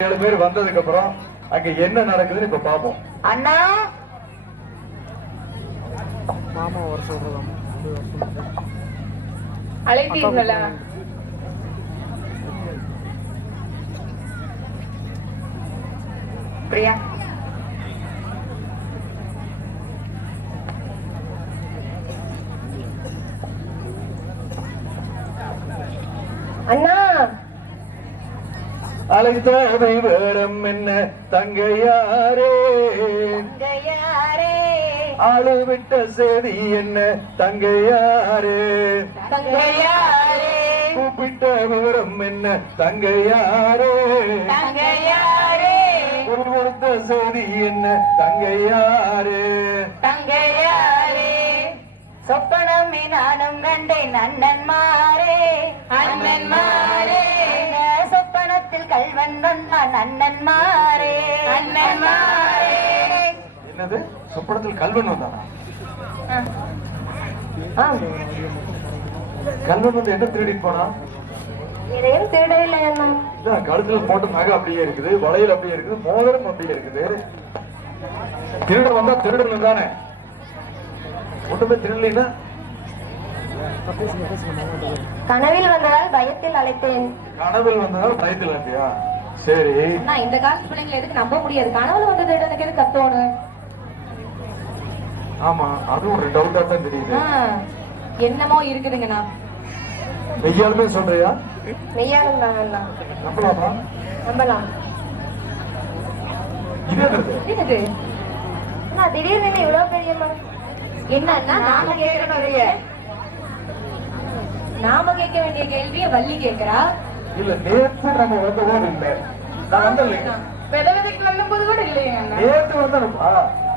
ஏழு பேர் வந்ததுக்கு அப்புறம் அங்க என்ன நடக்குதுன்னு இப்ப பாப்போம். அண்ணா! மாமா வர சொல்றதாம். அழைத்தீர்களா? பிரியா? அண்ணா! அழைத்தாதை வேடம் என்ன? தங்கையாரே. தங்கையாரே. ஆளு விட்ட செய்தி என்ன? தங்கையாரே. தங்கையாரே. கூப்பிட்ட விவரம் என்ன? தங்கையாரே. கொடுத்த செய்தி என்ன? தங்கையாரே. தங்கையாரே. சொப்பனமே நானும் கண்டேன் அண்ணன்மாரே. அண்ணன்மாரே. சொப்பனத்தில் கல்வன் வந்தான் அண்ணன்மாரே. அண்ணன்மாரே. என்னது? சொப்பனத்தில் கல்வன் வந்தானா? கல்வன் வந்து என்ன திருடிட்டு போனா? இதையும் தேடவில்லை அண்ணா. கழுத்துல போட்ட நகை அப்படியே இருக்குது வளையல் அப்படியே இருக்குது மோதிரம் அப்படியே இருக்குது. திருடன் வந்தா திருடன் தானே? ஒண்ணுமே திருடலைன்னா? கனவில் வந்ததால் பயத்தில் அழைத்தேன். கனவில் வந்ததால் பயத்துல இருந்தியா சரி. நான் இந்த காலத்து பிள்ளைங்களை எதுக்கு நம்ப முடியாது. கனவுல வந்தது எனக்கு எதுக்கு கத்தோணும் ஆமா அதுவும் ஒரு டவுட்டா தான் தெரியுது. என்னமோ இருக்குதுங்கண்ணா. மெய்யாலுமே சொல்றியா? மெய்யாலும் தான் நம்பலாமா? நம்பலாம். இது திடீர்னு இவ்வளவு பெரிய? என்னன்னா நாம கேட்கிற மாதிரியே. நாம கேட்க வேண்டிய கேள்விய வள்ளி கேக்குறா இல்ல நேத்து நம்ம வந்ததோடு இல்ல. நான் வந்தல வித விதைக்கு கூட இல்லையா நேத்து வந்தனப்பா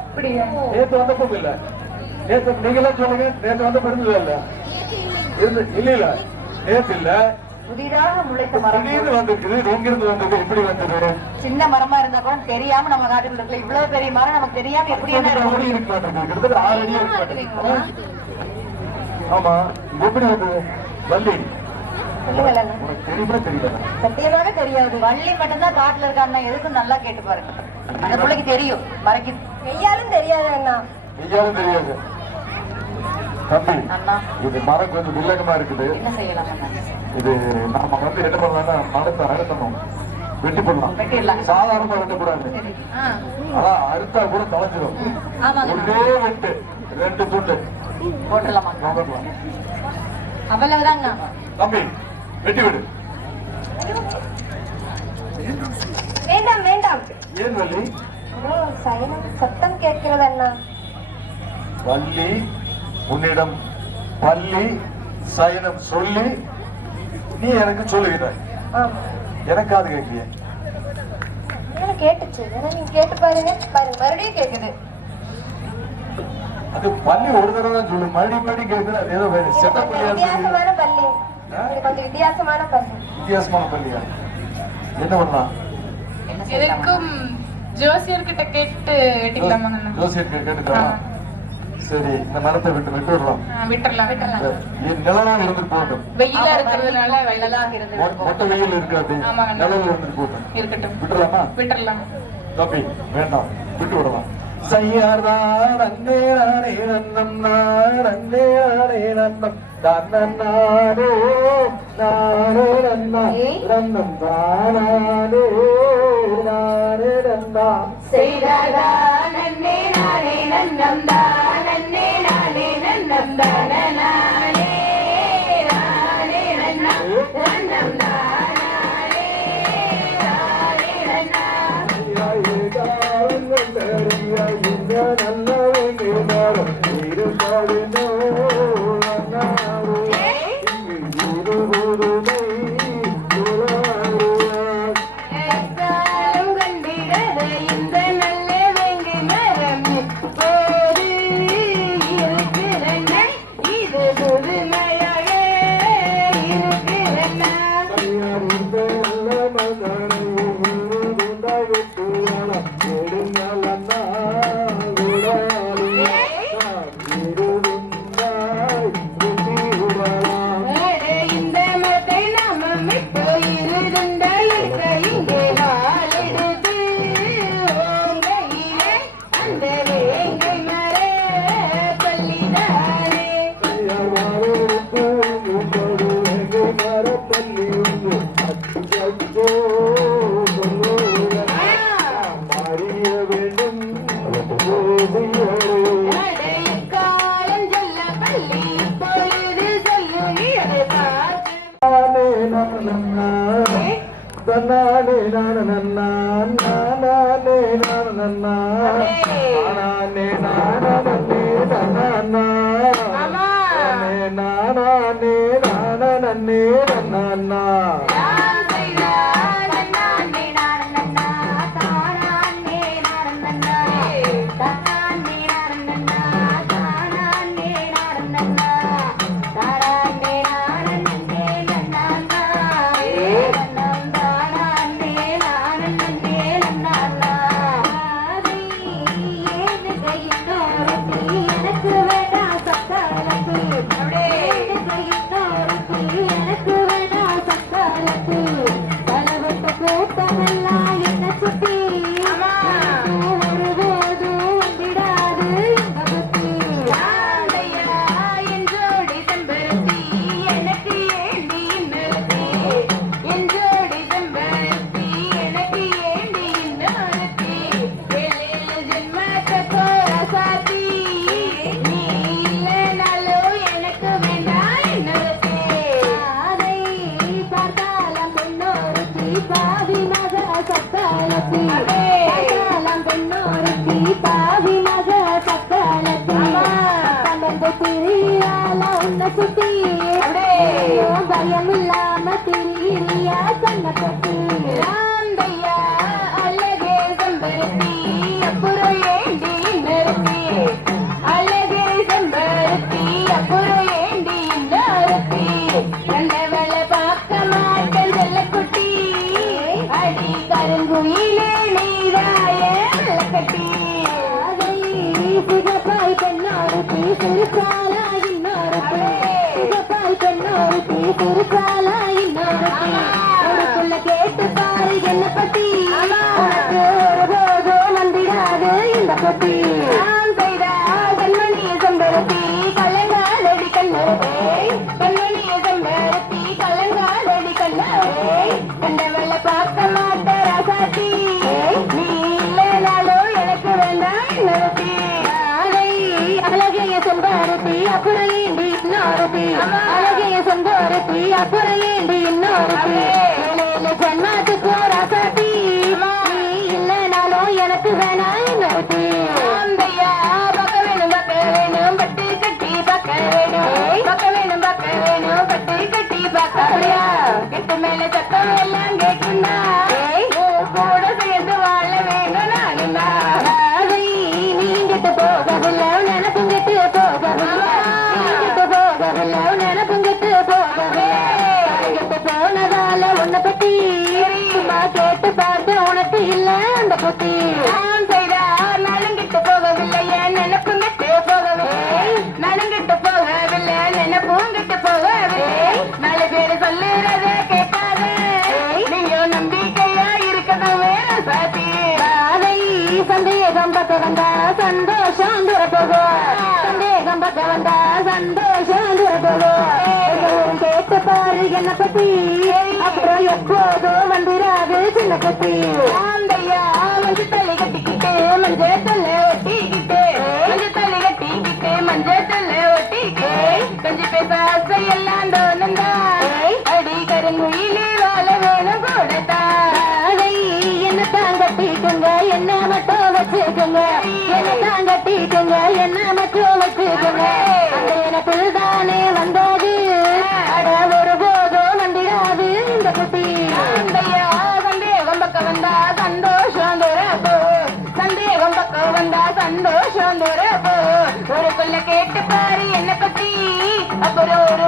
அப்படியா? நேத்து வந்தப்போ இல்ல. நேத்து நீங்களே சொல்லுங்க நேத்து வந்த இருந்தது இல்ல. இருந்து இல்ல. இல்ல நேத்து இல்ல. புதிதாக முளைத்த மரம் வந்திருக்குது எங்கிருந்து வந்தது எப்படி வந்தது? சின்ன மரமா இருந்தா கூட தெரியாம நம்ம காட்டுல இருக்கல. இவ்வளவு பெரிய மரம் நமக்கு தெரியாம எப்படி என்ன ஆறு அடி. ஆமா. எப்படி வந்தது? வள்ளி. சொல்லுங்கள் அண்ணா. உனக்கு தெரியுமா தெரியல சத்தியமாக தெரியாது. வள்ளி மட்டும்தான் காட்டுல இருக்கான்னா எதுக்கும் நல்லா கேட்டு பாருங்க அந்த பிள்ளைக்கு தெரியும். மறைக்கு மெய்யாலும் தெரியாது அண்ணா. நீயாலும் தெரியாது. தம்பி அண்ணா. இது மரம் கொஞ்சம் வில்லகமா இருக்குது. என்ன செய்யலாம் அண்ணா? இது நாம வந்து என்ன பண்ணலாம்னா மரத்தை அழுத்தணும் வெட்டி பண்ணலாம். சாதாரணமா வெட்டக்கூடாது. அதான் அறுத்தா கூட தொலைஞ்சிடும் ஆமாங்க. ஒரே வெட்டு. ரெண்டு துண்டு போட்டுடலாமா. அவ்வளவுதாங்கண்ணா தம்பி வெட்டி விடு. வேண்டாம் வேண்டாம். ஏன் வள்ளி? சைனம் சத்தம் கேட்கிறது அண்ணா. வள்ளி உன்னிடம் பள்ளி சயனம் சொல்லி நீ எனக்கு சொல்லுகிறாய். எனக்கு அது கேட்கலையே. கேட்டுச்சு. நீங்க கேட்டு பாருங்க. பாருங்க மறுபடியும் கேக்குது. அது பள்ளி ஒரு தடவை தான் சொல்லு. மறுபடியும் மறுபடியும் கேட்குது அது ஏதோ செட்டப் வித்தியாசமான பள்ளி. கொஞ்சம் வித்தியாசமான பள்ளி. வித்தியாசமான பள்ளியா? என்ன பண்ணலாம்? எதுக்கும் ஜோசியர்கிட்ட கேட்டு வெட்டிக்கலாமாங்கண்ணா ஜோசியர் கேட்டுக்கலாம்? சரி இந்த மரத்தை விட்டு விட்டு விடலாம் என் நிலனா இருந்துட்டு போகட்டும். வெயிலா இருக்கிறதுனால வெள்ளலா மொ- மொட்டை வெயில் இருக்காது. நிழல் இருந்துட்டு போகட்டும். இருக்கட்டும். விட்டுலாமா விட்டுறலாம் தம்பி வேண்டாம். விட்டு விடலாம். செய்யார்தான் அன்னே நானே நன்னம் நாடன்னே நானே நன்னம் தன்னே நானே நன்னா நன்னம் தானே நானே நன்னா செய்ததானே நானே நன்னம் தானே நானே நன்னம் தானே தன்னாலே நான நன்னா நானாலே நான நன்னா நானே நான நன்னே தன்னா நானே நானே நான நன்னே நன்னா 嗯 அந்த நான் செய்த நலங்கிட்டு போகவில்லை என் நினைப்புங்கிட்டு போகவில்லை நலங்கிட்டு போகவில்லை நினைப்புங்கிட்டு போகவில்லை நாலு பேர் சொல்லுறத கேட்காத நீயும் நம்பிக்கையா இருக்கதான் வேற சாத்தி அதை சந்தேகம் பக்க வந்தா சந்தோஷம் தூர போகும் சந்தேகம் பக்க வந்தா சந்தோஷம் தூர கேட்டு பாரு என்ன பத்தி. சின்ன பத்தி ஆந்தையா மஞ்சள் தள்ளி கட்டிக்கிட்டு மஞ்சள் தள்ள ஒட்டிக்கிட்டு. மஞ்சள் தள்ளி கட்டிக்கிட்டு மஞ்சள் தள்ள ஒட்டிக்கிட்டு. கொஞ்சம் பேச ஆசை எல்லாம் தோணுந்தா அடி கருங்குயிலே வாழ வேணும் கூடத்தா? என்ன தான் கட்டிக்குங்க என்ன மட்டும் வச்சுக்குங்க. என்ன தான் கட்டிக்குங்க என்ன மட்டும் வச்சுக்குங்க. அந்த எனக்குள் தானே வந்தது. அட கேட்டு பாரு என்ன பத்தி. அப்புறம் ஒரு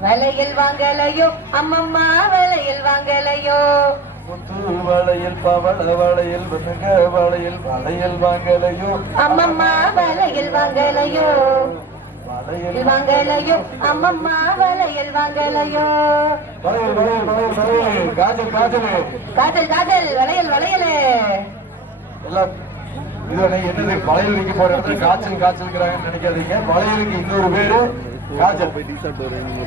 வலையில் வாங்கலையோ அம்மம்மா வலையில் வாங்கலையோ. முத்து வளையல் பவள வளையல் வளையல் வளையல் வாங்கலையோ. அம்மம்மா வலையில் வாங்கலையோ. வளையல் வாங்கலையோ அம்மம்மா வளையல் வாங்கலையோ காஜல் காதல் காதல் வளையல் வளையலே. இது என்னது வளையல் வைக்க போற இடத்துல காய்ச்சல் காய்ச்சல்ங்கிறாங்கன்னு நினைக்காதீங்க. வளையலுக்கு இன்னொரு பேரு காஜல்.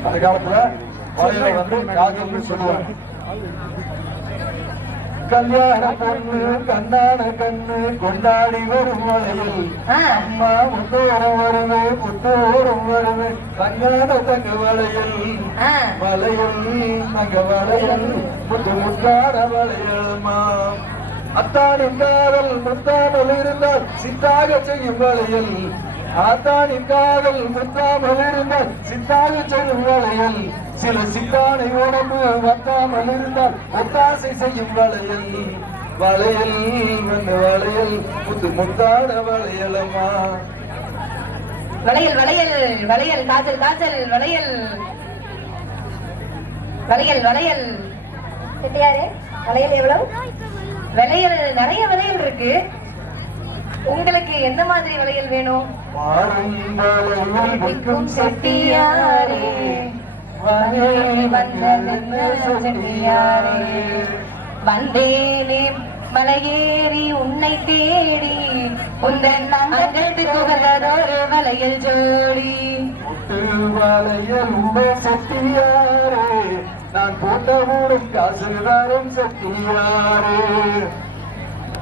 அந்த காலத்துல வளையலை வந்து காஜல்னு சொல்லுவாங்க. கல்யாண பொண்ணு கண்ணான கண்ணு கொண்டாடி வரும் ஆ. அம்மா முத்தோரம் வருது முத்தோரம் வருது தங்கான தங்க வளையல். வளையல் தங்க வளையல் முத்து முத்தான வளையல்மா அத்தானின் காதல் முத்தாமல் இருந்தால் சித்தாக செய்யும் வளையல் ஆத்தானின் காதல் முத்தாமல் இருந்தால் சித்தாக செய்யும் வளையல் சில சித்தானை உடம்பு வத்தாமல் இருந்தால் ஒத்தாசை செய்யும் வளையல். வளையல் வந்து வளையல் முத்து முத்தான வளையலம்மா வளையல் வளையல் வளையல் காஜல் காஜல் வளையல். வளையல் வளையல். செட்டியாரே வளையல் எவ்வளவு? வளையல் நிறைய வளையல் இருக்கு. உங்களுக்கு எந்த மாதிரி வளையல் வேணும்? செட்டியாரே. வளையல் வந்ததென்ன செட்டியாரே வந்தேனே மலையேறி உன்னை தேடி உந்தன் அங்கட்டு புகழதொரு வளையல் ஜோடி முட்டு வளையல் நான் போட்ட மூடும் காசுதாரம் சட்டியாரே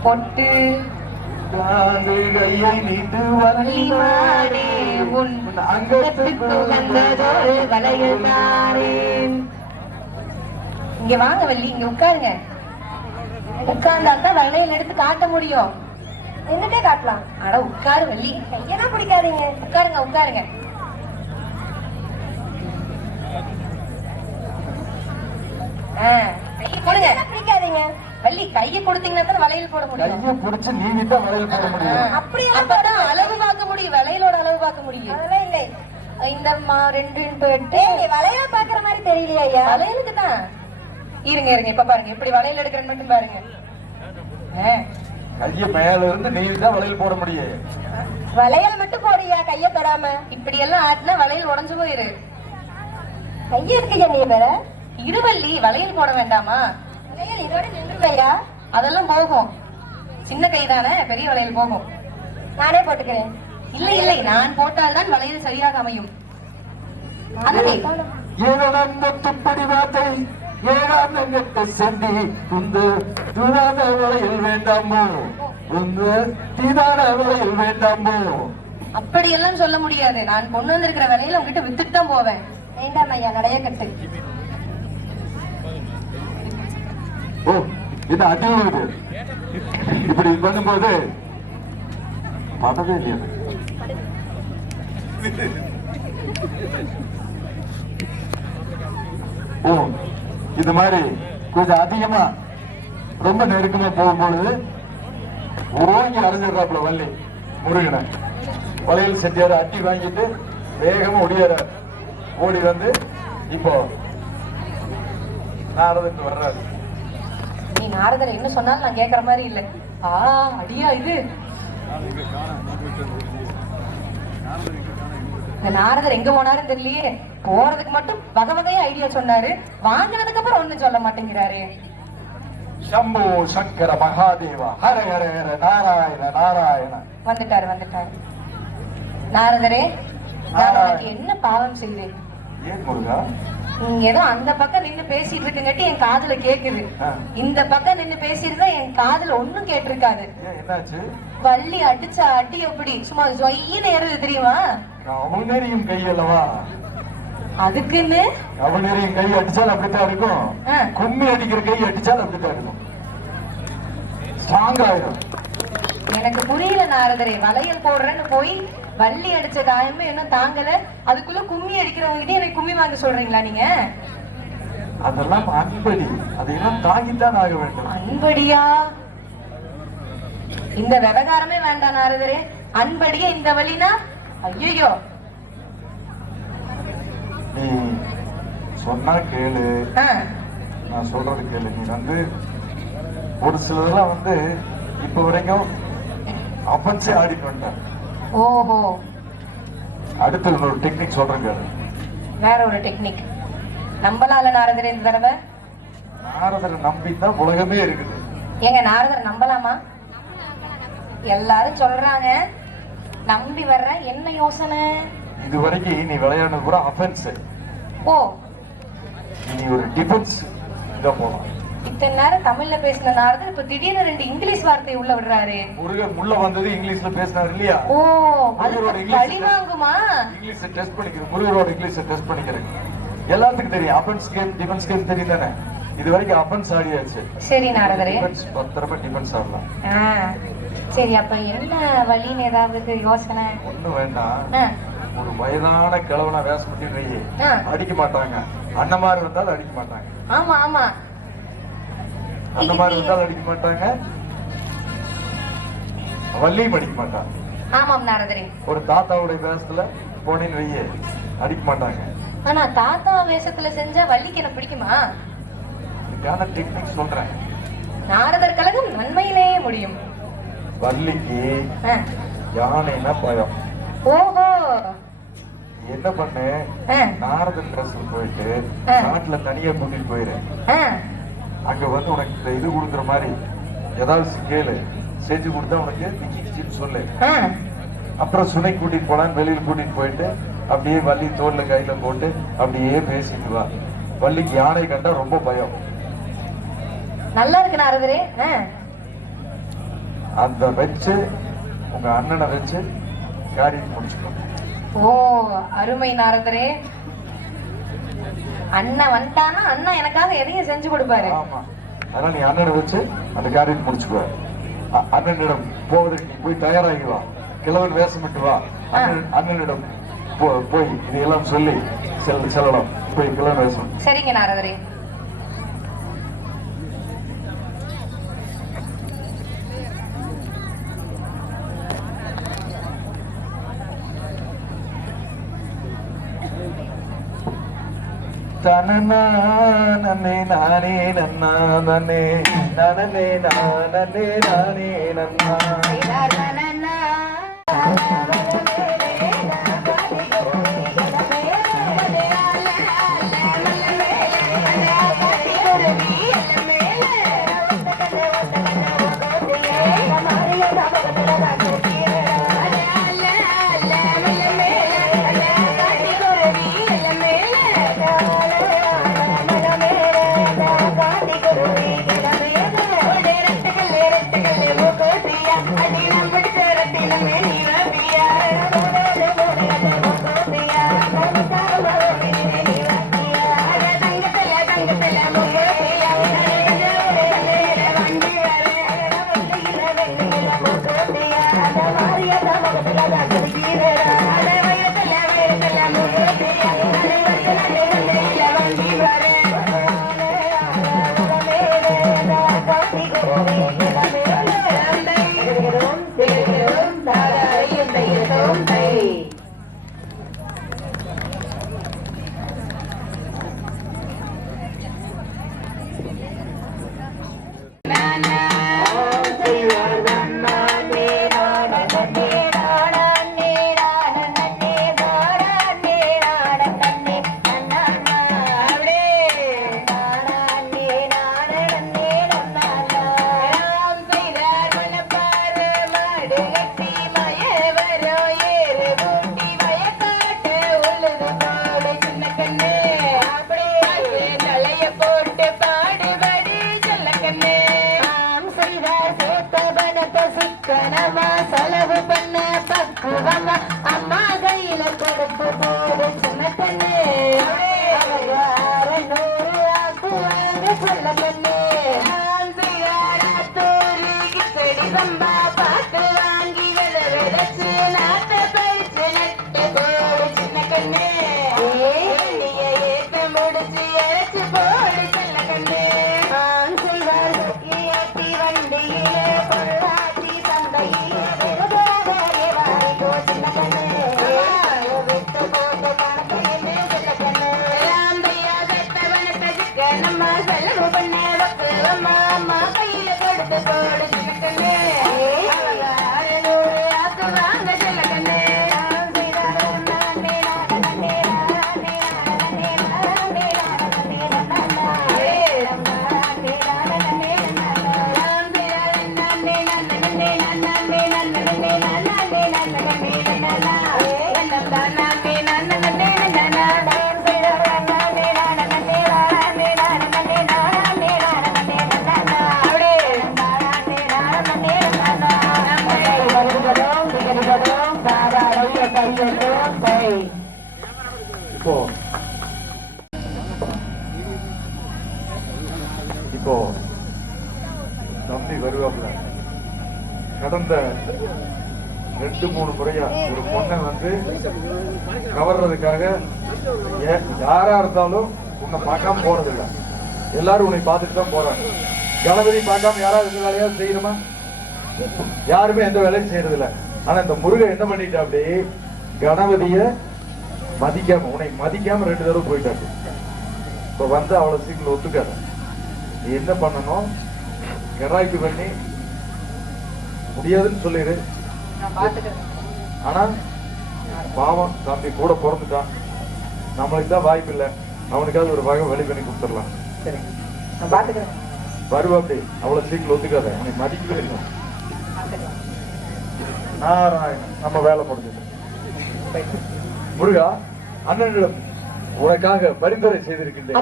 பொட்டு காது கையை நீட்டு வள்ளிமாடே உன் அங்கத்துக்கு வந்ததொரு வளையல் தாரேன் இங்க வாங்க வள்ளி இங்க உட்காருங்க. உட்கார்ந்தா தான் வளையல் எடுத்து காட்ட முடியும். எங்கிட்டே காட்டலாம்? அட உட்காரு வள்ளி. கையெல்லாம் பிடிக்காதீங்க. உட்காருங்க உட்காருங்க. ஆ, கையை கொடுங்க. பிடிக்காதீங்க. வள்ளி கையை கொடுத்தீங்கன்னா தான் வளையல் போட முடியும். கையை பிடிச்சு நீவிட்டா வளையல் போட முடியும். அப்படி அப்பதான் அளவு பார்க்க முடியும். விலையிலோட அளவு பார்க்க முடியும். அதெல்லாம் இல்லை. இந்த மா ரெண்டு இன்ட்டு எட்டு. வளையல பாக்குற மாதிரி தெரியலையா ஐயா? வளையலுக்கு தான். இருங்க இருங்க இப்ப பாருங்க. இப்படி வளையல் எடுக்கிறேன்னு மட்டும் பாருங்க. கையை மேல இருந்து நீவிட்டா வளையல் போட முடியும். வளையல் மட்டும் போறியா கைய தொடாம? இப்படி எல்லாம் ஆட்டினா வளையல் உடைஞ்சு போயிரு. கைய இருக்கையா நீ வேற? இருவல்லி வளையல் போட வேண்டாமா? வளையல் இதோட நின்றுவையா? அதெல்லாம் போகும். சின்ன கை தானே பெரிய வளையல் போகும். நானே போட்டுக்கிறேன். இல்லை இல்லை நான் போட்டால்தான் வளையல் சரியாக அமையும். ஏழாம் துப்படி வார்த்தை ஏழாம் நெட்டு செந்தி உந்து துணாத வளையல் வேண்டாமோ? உந்து தீதான வளையல் வேண்டாமோ? அப்படியெல்லாம் சொல்ல முடியாது. நான் கொண்டு வந்திருக்கிற வளையல் உங்ககிட்ட வித்துட்டு தான் போவேன். வேண்டாம் ஐயா நடைய கட்டு ஓ இது அடி விழுது இப்படி பண்ணும்போது படவே இல்லையா. ஓ இது மாதிரி கொஞ்சம் அதிகமா ரொம்ப நெருக்கமா போகும்பொழுது ஓங்கி அரைஞ்சிடுறாப்புல வள்ளி முருகனை. வளையல் செட்டியார் அட்டி வாங்கிட்டு வேகமா ஒடியார. ஓடி வந்து இப்போ நாரதுக்கு வர்றாரு. நீ நாரதர் என்ன சொன்னாலும் நான் கேட்கற மாதிரி இல்ல. ஆ அடியா இது. இந்த நாரதர் எங்க போனாரு தெரியலையே. போறதுக்கு மட்டும் வகை வகையா ஐடியா சொன்னாரு. வாங்கினதுக்கு அப்புறம் ஒண்ணும் சொல்ல மாட்டேங்கிறாரு. சம்போ சங்கர மகாதேவா ஹர ஹர ஹர நாராயண நாராயண. வந்துட்டாரு வந்துட்டாரு. நாரதரே நான் என்ன பாவம் செய்வேன்? ஏன் முருகா? ஏதோ அந்த பக்கம் நின்னு பேசிட்டு இருக்குங்கட்டி என் காதுல கேக்குது. இந்த பக்கம் நின்னு பேசியிருந்தா என் காதுல ஒண்ணும் கேட்டிருக்காது. வள்ளி அடிச்ச அடி எப்படி? சும்மா ஜொய்யின்னு ஏறுது தெரியுமா? அவனேரியும் கை அல்லவா? அதுக்குன்னு? அவனேரியும் கை அடிச்சால் அப்படித்தான் இருக்கும். கும்மி அடிக்கிற கை அடிச்சால் அப்படித்தான் இருக்கும். ஸ்ட்ராங் ஆயிடும் எனக்கு புரியல நாரதரே. வளையல் போடுறேன்னு போய் வள்ளி அடிச்ச காயமே இன்னும் தாங்கல? அதுக்குள்ள கும்மி அடிக்கிறவங்க கிட்ட எனக்கு கும்மி வாங்க சொல்றீங்களா நீங்க? அதெல்லாம் அன்படி. அதையெல்லாம் தாங்கித்தான் ஆக வேண்டும். அன்படியா? இந்த விவகாரமே வேண்டாம் நாரதரே. அன்படியா இந்த வழினா? ஐயோ நீ சொன்னா கேளு. நான் சொல்றது கேளு. நீ வந்து ஒரு சிலதெல்லாம் வந்து இப்ப வரைக்கும் அப்பன்ஸே ஆடிட்டு வந்துட்டேன் ஓஹோ. அடுத்து இன்னொரு டெக்னிக் சொல்றேன் கேளு. வேற ஒரு டெக்னிக் நம்பலால நாரதர் இந்த தடவை? நாரதரை நம்பி தான் உலகமே இருக்குது. ஏங்க நாரதர் நம்பலாமா? எல்லாரும் சொல்றாங்க. நம்பி வர்ற என்ன யோசனை? இது வரைக்கும் நீ விளையாடுறது கூட அஃபென்ஸ் ஓ. நீ ஒரு டிஃபென்ஸ் இங்க போலாம். இத்தனை நேரம் தமிழ்ல பேசின நாரதர் இப்ப திடீர்னு ரெண்டு இங்கிலீஷ் வார்த்தை உள்ள விடுறாரு. முருகன் முள்ள வந்தது இங்கிலீஷ்ல பேசினார் இல்லையா? ஓ அது முருகரோட இங்கிலீஷ் வாங்குமா? இங்கிலீஷ் டெஸ்ட் பண்ணிக்கிறது முருகரோட இங்கிலீஷை டெஸ்ட் பண்ணிக்கிறேன். எல்லாத்துக்கும் தெரியும். அஃபென்ஸ் கேம் டிஃபென்ஸ் கேம் தெரியும் தானே இது வரைக்கும் அஃபென்ஸ் ஆடியாச்சு. சரி நாரதரே. டிஃபென்ஸ் பத்திரமா டிஃபென்ஸ் ஆடலாம். சரி அப்ப என்ன வழின்னு ஏதாவது யோசனை? ஒண்ணும் வேண்டாம். ஒரு வயதான கிழவனா வேஷம் பண்ணி. அடிக்க மாட்டாங்க. அண்ணன் மாதிரி வந்தாலும் அடிக்க மாட்டாங்க. ஆமா ஆமா. அண்ணன் மாதிரி வந்தாலும் அடிக்க மாட்டாங்க. வள்ளியும் அடிக்க மாட்டாங்க ஆமாம் நாரதரே. ஒரு தாத்தாவுடைய வேஷத்துல போனேன்னு வையே அடிக்க மாட்டாங்க. ஆனா தாத்தா வேஷத்துல செஞ்சா வள்ளிக்கு என்ன பிடிக்குமா? இதுக்கான டெக்னிக் சொல்றேன். நாரதர் கழகம் நன்மையிலேயே முடியும். வள்ளிக்கு ஆ, யானைன்னா பயம். ஓஹோ. என்ன பண்ணு? ஆ, நாரதன் ட்ரெஸ்ல போயிட்டு ஆ. காட்டுல தனியா கூட்டிட்டு போயிரு. அங்க வந்து உனக்கு இந்த இது கொடுக்குற மாதிரி ஏதாவது கேளு. செஞ்சு கொடுத்தா உனக்கு நிக்கிச்சின்னு சொல்லு. ஆ. அப்புறம் சுனை கூட்டிட்டு போலான்னு வெளியில கூட்டிட்டு போயிட்டு அப்படியே வள்ளி தோல்ல கையில போட்டு அப்படியே பேசிட்டு வா. வள்ளிக்கு யானை கண்டா ரொம்ப பயம். நல்லா இருக்கு நாரதரே. அந்த வச்சு உங்க அண்ணனை வச்சு காரியத்தை முடிச்சுக்கோ. ஓ அருமை நாரதரே. அண்ணன் வந்துட்டானா அண்ணன் எனக்காக எதையும் செஞ்சு கொடுப்பாரு. ஆமா. அதனால நீ அண்ணனை வச்சு அந்த காரியத்தை முடிச்சுக்கோ. அண்ணனிடம் போவதற்கு நீ போய் தயாராகி வா. கிழவன் வேஷமிட்டு வா. அண்ணன் அண்ணனிடம் போய் இதையெல்லாம் சொல்லி செல் செல்லலாம். போய் கிழவன் வேஷம். சரிங்க நாரதரே. தனனா நன்னே நானே நன்னா நன்னே. நனனே நானே நானே நன்னா. Thank you. கடந்த ரெண்டு மூணு முறையா ஒரு பொண்ணை வந்து கவர்றதுக்காக ஏ- யாரா இருந்தாலும் உன்னை பார்க்காம போறதில்ல. எல்லாரும் உன்னை பார்த்துட்டு தான் போறாங்க. கணபதி பார்க்காம யாராவது இந்த வேலையாவது செய்யணுமா? யாருமே எந்த வேலையும் செய்யறதில்ல. ஆனா இந்த முருகன் என்ன பண்ணிட்டா அப்படி? கணபதிய மதிக்காம உன்னை மதிக்காம ரெண்டு தடவை போயிட்டாரு. இப்ப வந்து அவ்வளவு சீக்கிரம் ஒத்துக்காத. நீ என்ன பண்ணணும்? கராய்க்கு பண்ணி முடியாதுன்னு சொல்லிடு. ஆனா பாவம் தம்பி கூட பிறந்துட்டான் நம்மளுக்கு தான் வாய்ப்பு இல்லை. அவனுக்காவது ஒரு வகை வழி பண்ணி கொடுத்துடலாம். வருவாப்படி அவ்வளவு சீக்கிரம் ஒத்துக்காத. உனக்கு மதிக்கவே இல்லை. நாராயணன் நம்ம வேலை முடிஞ்சது. முருகா அண்ணனிடம் உனக்காக பரிந்துரை செய்திருக்கின்றேன்.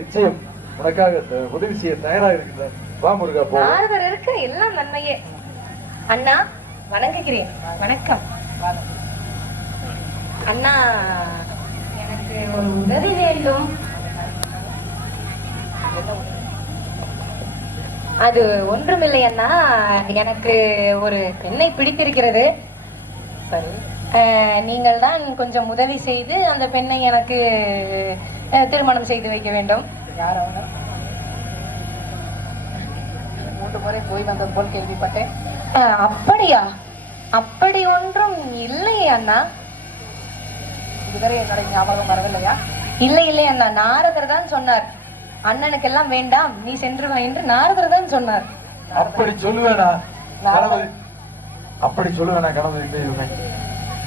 நிச்சயம் உனக்காக உதவி செய்ய தயாரா இருக்கின்றேன். வா முருகா போ நாரதர் இருக்க எல்லாம் நன்மையே. அண்ணா வணங்குகிறேன். வணக்கம். அண்ணா எனக்கு ஒரு உதவி வேண்டும். அது ஒன்றுமில்லை அண்ணா. எனக்கு ஒரு பெண்ணை பிடித்திருக்கிறது. அஹ், நீங்கள் தான் கொஞ்சம் உதவி செய்து அந்த பெண்ணை எனக்கு அஹ், திருமணம் செய்து வைக்க வேண்டும். யார் முறை போய் வந்தது போல் கேள்விப்பட்டேன். அப்படியா? அப்படி ஒன்றும் இல்லையே அண்ணா. இதுவரை என்னுடைய ஞாபகம் வரவில்லையா? இல்லை இல்லை அண்ணா. நாரதர் தான் சொன்னார். அண்ணனுக்கெல்லாம் வேண்டாம் நீ சென்று வா என்று நாரதர் தான் சொன்னார். அப்படி சொல்லுவேனா? அப்படி சொல்லுவேனா கணபதி? தெய்வமே.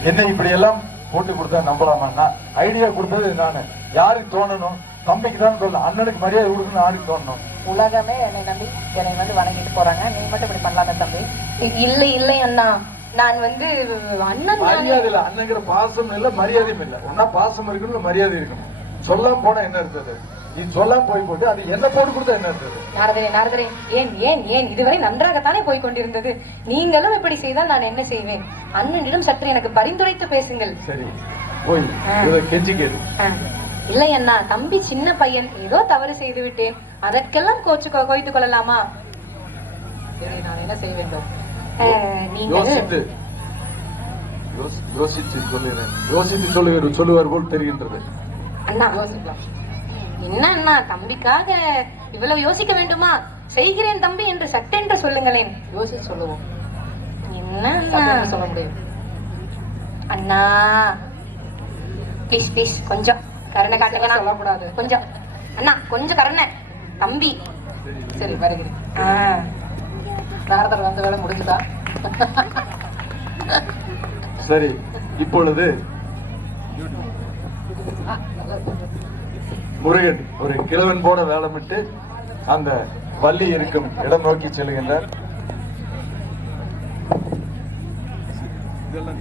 என்ன இப்படி எல்லாம் போட்டு கொடுத்தா நம்பலாமா ஐடியா கொடுத்தது நானு. யாருக்கு தோணணும்? தம்பிக்கு தான் சொல்லணும் அண்ணனுக்கு மரியாதை கொடுக்கணும் யாருக்கு தோணணும். உலகமே என்னை நம்பி என்னை வந்து வணங்கிட்டு போறாங்க. நீ மட்டும் இப்படி பண்ணலாத தம்பி. இல்லை இல்லை அண்ணா. நான் வந்து அண்ணன். மரியாதை இல்ல. அண்ணங்கிற பாசம் இல்ல மரியாதையும் இல்ல. ஒன்னா பாசம் இருக்கணும் இல்ல மரியாதை இருக்கணும். சொல்லாம போனா என்ன இருந்தது நீ சொல்லாம போய் போட்டு அது என்ன போட்டு கொடுத்தா என்ன இருந்தது நாரதரே நாரதரே. ஏன் ஏன் ஏன்? இதுவரை நன்றாகத்தானே போய் கொண்டிருந்தது. நீங்களும் இப்படி செய்தால் நான் என்ன செய்வேன்? அண்ணனிடம் சற்று எனக்கு பரிந்துரைத்து பேசுங்கள். சரி. போய் இதை கெஞ்சி கேளு. இல்லை அண்ணா தம்பி சின்ன பையன். ஏதோ தவறு செய்து விட்டேன். அதற்கெல்லாம் கோச்சு கோய்த்து கொள்ளலாமா? சரி நான் என்ன செய்ய வேண்டும்? நீங்கள் யோசித்து யோசி- யோசித்து சொல்லுகிறேன். யோசித்து சொல்லுகிற சொல்லுவார் போல் தெரிகின்றது. அண்ணா யோசிக்கலாம். என்ன அண்ணா தம்பிக்காக இவ்வளவு யோசிக்க வேண்டுமா? செய்கிறேன் தம்பி என்று சட்டென்று சொல்லுங்களேன். யோசிச்சு சொல்லுவோம். என்ன? சொல்ல முடியும். அண்ணா ப்ளீஸ் ப்ளீஸ் கொஞ்சம் கருணை காட்டுங்கண்ணா சொல்லக்கூடாது. கொஞ்சம். அண்ணா கொஞ்சம் கருணை. தம்பி. சரி வருகிறேன். ஆ, நாரதர் வந்த வேலை முடிஞ்சுதா? சரி இப்பொழுது முருகன் ஒரு கிழவன் போல வேலமிட்டு அந்த வள்ளி இருக்கும் இடம் நோக்கி செல்கின்றார். அல்ல